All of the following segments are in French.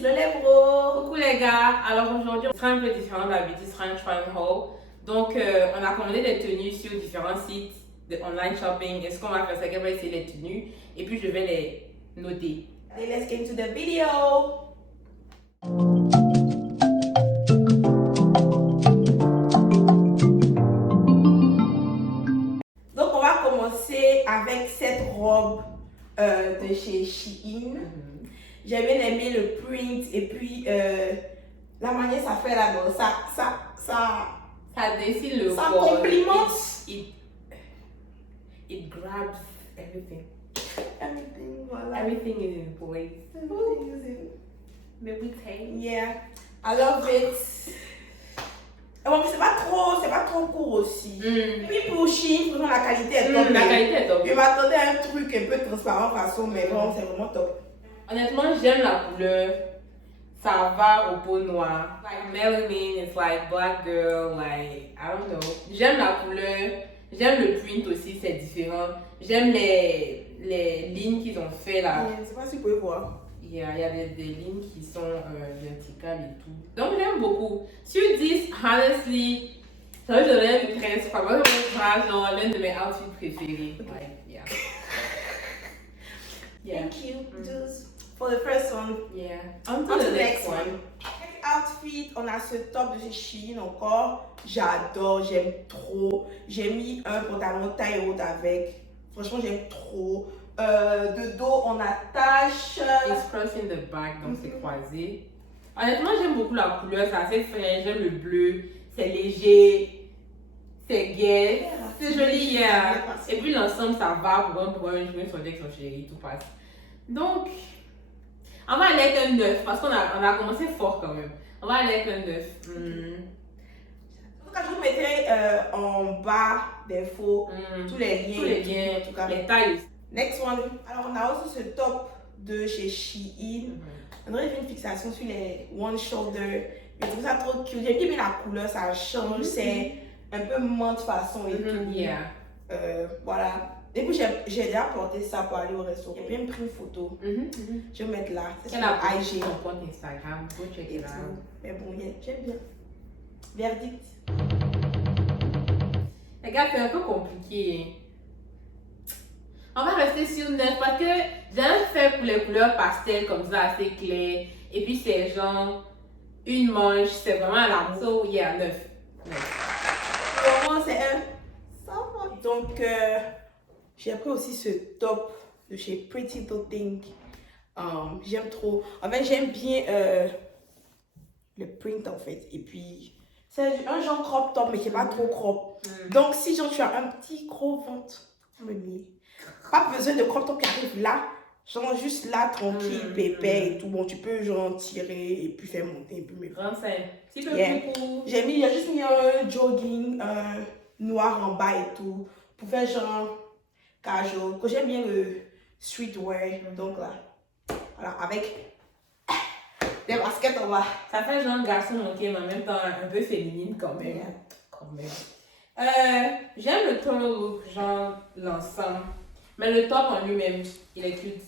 sur le lèvre. Coucou les gars, alors aujourd'hui on sera un peu différent d'habitude, ce sera un try and haul. Donc on a commandé des tenues sur différents sites de online shopping. Et ce qu'on va faire, c'est qu'elle va essayer les tenues et puis je vais les noter. Allez, let's get into the video. Donc on va commencer avec cette robe de chez Shein. J'ai bien aimé le print et puis la manière ça fait là, donc Ça dessine le ça corps. complimente. It grabs everything. Everything, voilà. Everything is in place. Everything is in. Baby tape. Yeah, I love it. Bon, c'est pas trop court aussi. Et puis pour Shein, vraiment la qualité est top. La qualité est top. Je m'attendais à un truc un peu transparent façon, mais bon, c'est vraiment top. Honnêtement, j'aime la couleur. Ça va au peau noire. Like melanin, it's like black girl, like I don't know. J'aime la couleur. J'aime le print aussi, c'est différent. J'aime les lignes qu'ils ont fait là. Je sais pas si vous pouvez voir. Il y a des lignes qui sont verticales et tout. Donc j'aime beaucoup. Sur 10, honestly, ça va donner une 13. Probablement genre l'un de mes outfits préférés. Like, yeah. Thank you, Jules, for the first one. Yeah. On to the next one. Next outfit, on a ce top de chez Shein encore. J'adore, j'aime trop. J'ai mis un pantalon taille haute avec. Franchement, j'aime trop. De dos, on attache. It's crossing the back, donc c'est croisé. Honnêtement, j'aime beaucoup la couleur, c'est assez frais. J'aime le bleu, c'est léger, c'est gai, c'est joli. Yeah. Et puis l'ensemble, ça va pour un brunch, je vais sortir avec son chéri, tout passe. Donc, on va aller avec un 9 parce qu'on a commencé fort quand même. On va aller avec un 9. En tout cas, je vous mettrai en bas d'infos tous les liens, en tout cas. Les tailles. Next one. Alors, on a aussi ce top de chez Shein. On aurait fait une fixation sur les one shoulder. Je trouve ça trop cute. J'aime bien la couleur, ça change. C'est un peu menthe façon et tout. Yeah. Voilà. Et puis, j'ai déjà porté ça pour aller au restaurant. J'ai bien pris une photo. Je vais mettre là. C'est sur IG. Son compte Instagram. Go check it out. Mais bon, j'aime bien. Verdict. Les gars, c'est un peu compliqué. On va rester sur 9 parce que j'aime faire pour les couleurs pastel comme ça, assez clair. Et puis c'est genre une manche, c'est vraiment à la mode. So yeah, 9. Vraiment, c'est un. Ça va. Donc, j'ai pris aussi ce top de chez Pretty Little Thing. J'aime trop. En fait, j'aime bien le print en fait. Et puis, c'est un genre crop top, mais qui n'est pas trop crop. Donc, si genre, tu as un petit gros ventre, pas besoin de crop top qui arrive là. Genre, juste là, tranquille, pépère et tout. Bon, tu peux genre tirer et puis faire monter un peu mes bras. Petit peu plus court. J'ai juste mis un jogging noir en bas et tout. Pour faire genre casual. Que j'aime bien le streetwear. Donc là, voilà, avec des baskets en bas. Ça fait genre garçon manqué, mais en même temps un peu féminine quand même. Yeah. Quand même. J'aime le tonal look, genre l'ensemble. Mais le top en lui-même, il est cute.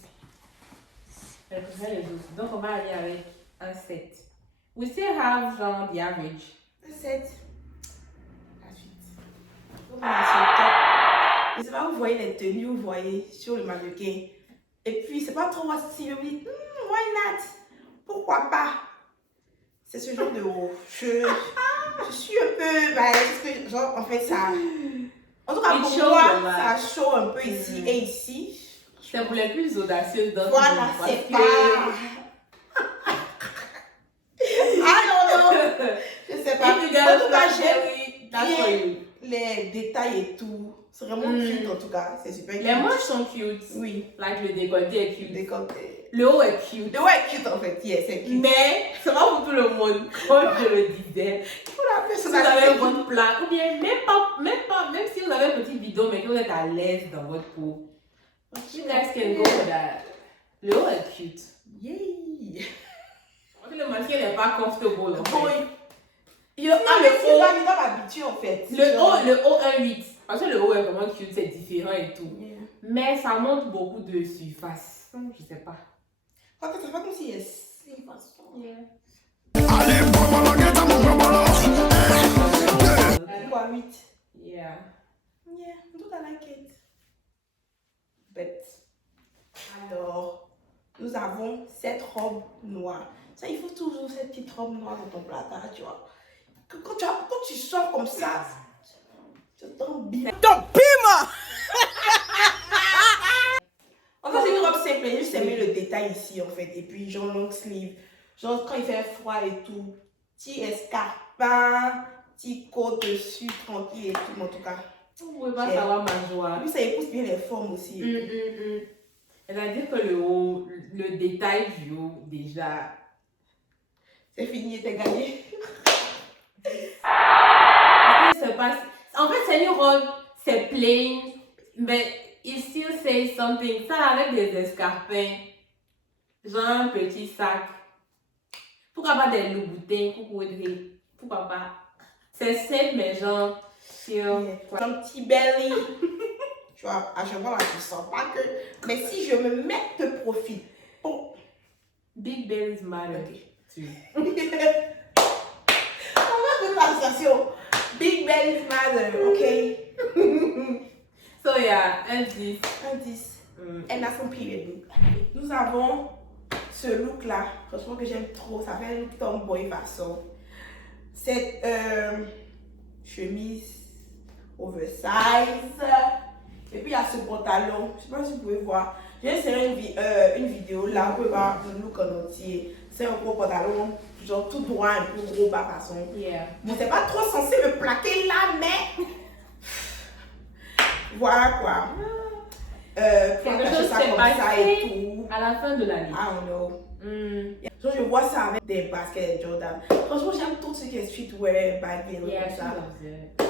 Je préfère les autres. Donc on va aller avec un 7. We still have genre the average. Un 7. La suite. Donc, on a ce top. Je ne sais pas, vous voyez les tenues, vous voyez sur le mannequin. Et puis, c'est pas trop stylé. Why not? Pourquoi pas? C'est ce genre de haut. Je suis un peu. Bah, parce que, genre, en fait, ça. En tout cas, pour moi, ça chaud un peu ici et ici. C'est pour les plus audacieuses d'entre nous. Voilà, c'est pas. Ah non! Je sais pas. En tout cas, j'aime les détails et tout. C'est vraiment cute en tout cas. C'est super cute. Les manches sont cute. Oui. Like le décolleté est cute. Décolleté. Le haut est cute. Le haut est cute en fait. Yes, c'est cute. Mais c'est pas pour tout le monde. Comme je le disais. Pour la Si vous avez un bon plat, ou bien même si vous avez un petit bidon, mais que vous êtes à l'aise dans votre peau. You guys can go for that. Le haut est cute. Yay! Le mannequin n'est pas comfortable. En fait. Le haut, il doit m'habituer en fait. Le haut 1,8. Parce que le haut est vraiment cute, c'est différent et tout. Yeah. Mais ça montre beaucoup de surface. Je sais pas. En fait, c'est pas comme si c'est façon. Yeah. Quoi, 8? Yeah. Yeah, don't I like it? But, alors, nous avons cette robe noire. Ça, il faut toujours cette petite robe noire dans ton placard, tu vois. Quand tu sors comme ça, tu te sens bien. Ton piment! En fait, c'est une robe simple, j'ai juste aimé le détail ici, en fait. Et puis, genre long sleeve. Genre, quand il fait froid et tout, petit escarpin, petit côte dessus, tranquille et tout, en tout cas. Vous pouvez pas savoir ma joie. Et puis, ça épouse bien les formes aussi. C'est-à-dire que le haut, le détail du haut, déjà. C'est fini, t'es gagné. En fait, c'est une robe, c'est plain, mais it still says something. Ça avec des escarpins, genre un petit sac. Pourquoi pas des loups-boutins, pourquoi pas? C'est simple, mais genre, Un petit belly. Tu vois, à chaque fois, là, je sens pas que. Mais si je me mets de profil. Oh. Big bellies matter. Okay. On va faire la sensation. Big bellies matter, ok? So yeah, un 10. Un 10. And that's some period look. Nous avons ce look là, franchement que j'aime trop. Ça fait un look tomboy façon. Cette chemise oversize. Et puis il y a ce pantalon. Je sais pas si vous pouvez voir. J'ai inséré une vidéo là, vous pouvez voir le look en entier. C'est un gros pantalon, genre tout droit, un peu gros bas façon. Yeah. Bon, c'est pas trop censé me plaquer là, mais voilà quoi. Pour attacher ça comme ça et tout. À la fin de l'année. I don't know. Donc je vois ça avec des baskets de Jordan. Franchement, j'aime tout ce qui est streetwear, bag, vélo, comme ça.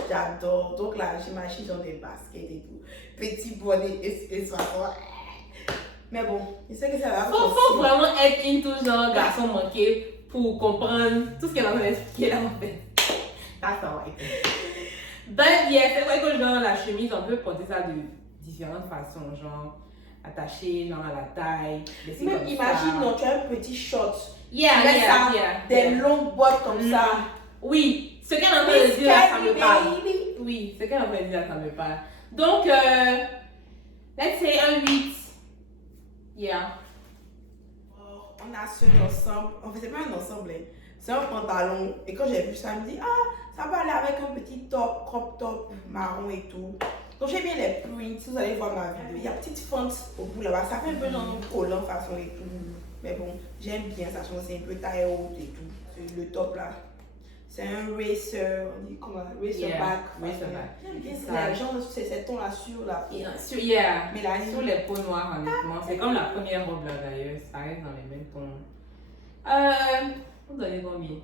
J'adore. Donc là, j'imagine genre des baskets et tout. Petit bonnet et ça. Mais bon, je sais que ça va. Faut vraiment être into genre garçon manqué pour comprendre tout ce qu'elle a en train d'expliquer là en fait. That's all I think. But yeah, c'est vrai que genre la chemise, on peut porter ça de différentes façons, genre attaché genre à la taille. Même imagine, non, tu as un petit short. Yeah, des longues bottes comme ça. Oui, ce qu'elle est en train de dire là, ça me parle. Oui, ce qu'elle est en train de dire là, ça me parle. Donc, let's say un 8. Yeah. Oh, on a ce ensemble. En fait, c'est pas un ensemble. Hein. C'est un pantalon. Et quand j'ai vu ça, je me dis, ah, ça va aller avec un petit top, crop top, marron et tout. Donc j'ai bien les prints. Vous allez voir ma vidéo. Il y a petite fente au bout là-bas. Ça fait un peu genre collant façon et tout. Mais bon, j'aime bien ça. C'est un peu taille haute et tout. Le top là. C'est un racer, on dit comment? Racer back. J'aime bien ça. Genre, c'est cet ton là sur la peau. Mais là, sur les peaux noires, honnêtement. C'est comme la première robe là d'ailleurs. Ça reste dans les mêmes tons. Vous donnez combien?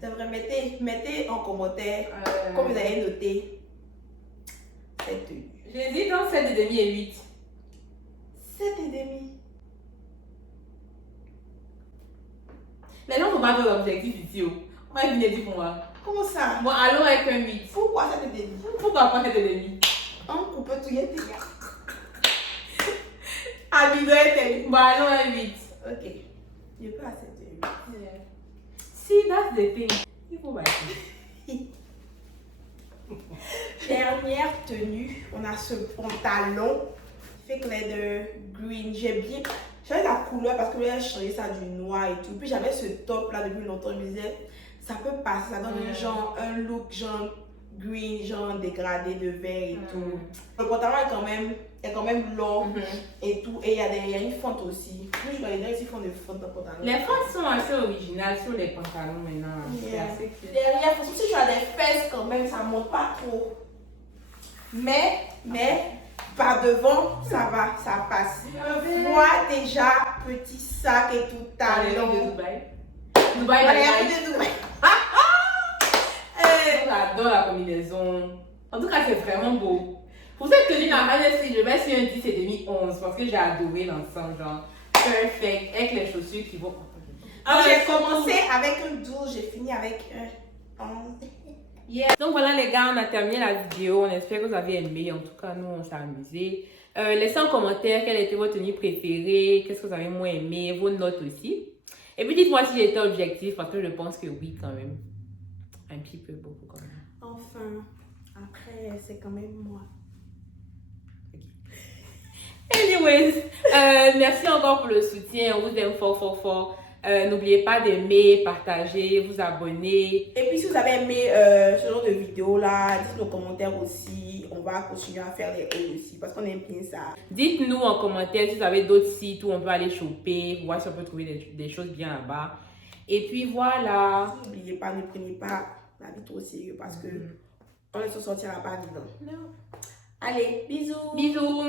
C'est vrai, mettez en commentaire comme vous avez noté cette tenue. J'hésite entre 7,5 et 8. 7,5. Maintenant, on va voir l'objectif ici. On va venir dire pour moi. Comment ça? Bon, allons avec un 8. Pourquoi 7,5? Pourquoi pas 7,5? On peut tout y être. Bon, allons à 8. Ok. Je peux à 7,5. See, that's the thing. Il faut battre. Dernière tenue, on a ce pantalon fake leather green. J'ai bien changé la couleur parce que j'ai changé ça du noir et tout. Puis j'avais ce top là depuis longtemps. Je me disais, ça peut passer, ça donne genre un look genre green, genre dégradé de vert et tout. Le pantalon est quand même long et tout. Et il y a une fente aussi. Moi, je vais aussi font des fentes dans le pantalon. Les fentes sont assez originales sur les pantalons maintenant. C'est assez cool. Derrière, parce que si tu as des fesses quand même, ça ne monte pas trop. Mais, par devant, ça va, ça passe. Moi, déjà, petit sac et tout, talon. Dubaï. De Dubaï. J'adore la combinaison. En tout cas, c'est vraiment beau. Pour cette tenue, je vais sur un 10 et demi 11 parce que j'ai adoré l'ensemble, genre perfect, avec les chaussures qui vont. J'ai commencé avec un 12, j'ai fini avec un 11. Yeah. Donc voilà les gars, on a terminé la vidéo. On espère que vous avez aimé. En tout cas, nous, on s'est amusés. Laissez en commentaire quelle était votre tenue préférée, qu'est-ce que vous avez moins aimé, vos notes aussi. Et puis dites-moi si j'étais objective parce que je pense que oui quand même. Un petit peu, beaucoup quand même. Enfin, après, c'est quand même moi. Anyways, merci encore pour le soutien. On vous aime fort, fort, fort. N'oubliez pas d'aimer, partager, vous abonner. Et puis, si vous avez aimé ce genre de vidéo là, dites nos commentaires aussi. On va continuer à faire les hauls aussi parce qu'on aime bien ça. Dites-nous en commentaire si vous avez d'autres sites où on peut aller choper, voir si on peut trouver des choses bien là-bas. Et puis voilà. N'oubliez pas, ne prenez pas la vie trop sérieux parce que on ne se sortira pas vivant. Non. Allez, bisous. Bisous.